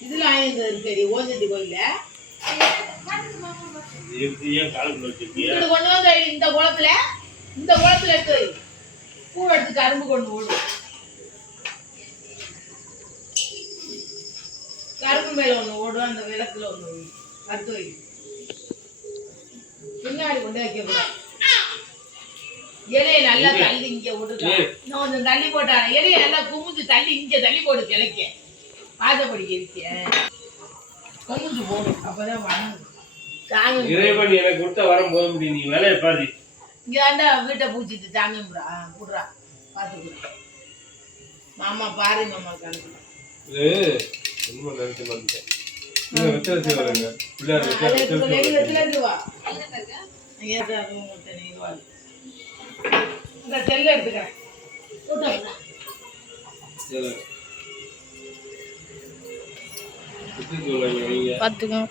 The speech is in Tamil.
இதுல ஆயிரம் இருக்கடி ஓஞ்சதி கோயில கொண்டு வந்து இந்த குளத்துல எடுத்து பூ எடுத்து கரும்பு கொண்டு ஓடும் கரும்பு மேல ஒண்ணு ஓடும் அந்த விளக்குல ஒண்ணு கத்து வை பின்னாடி கொண்டு வைக்க கூடாது இலையை நல்லா தள்ளி இங்க விட்டுருக்கா இன்னும் கொஞ்சம் தள்ளி போட்டா இலையை நல்லா குமிஞ்சு தள்ளி இங்க தள்ளி போடு கிளைக்க வாசப்படி இருக்க குமிஞ்சு போடும் அப்பதான் வணங்கும் இறைவன் எனக்கு கொடுத்த வரம் போக முடியும் நீ வேலையை பாரு இங்க தாண்டா வீட்டை பூச்சிட்டு சாமி குடுறா பாத்துக்கலாம் மாமா பாரு மாமா கணக்கு ரொம்ப நினைச்சு வந்துட்டேன் வெத்தலை வரங்க பிள்ளையார் இந்த செல்ல எடுத்துக்கிறேன் பாத்துக்கோங்க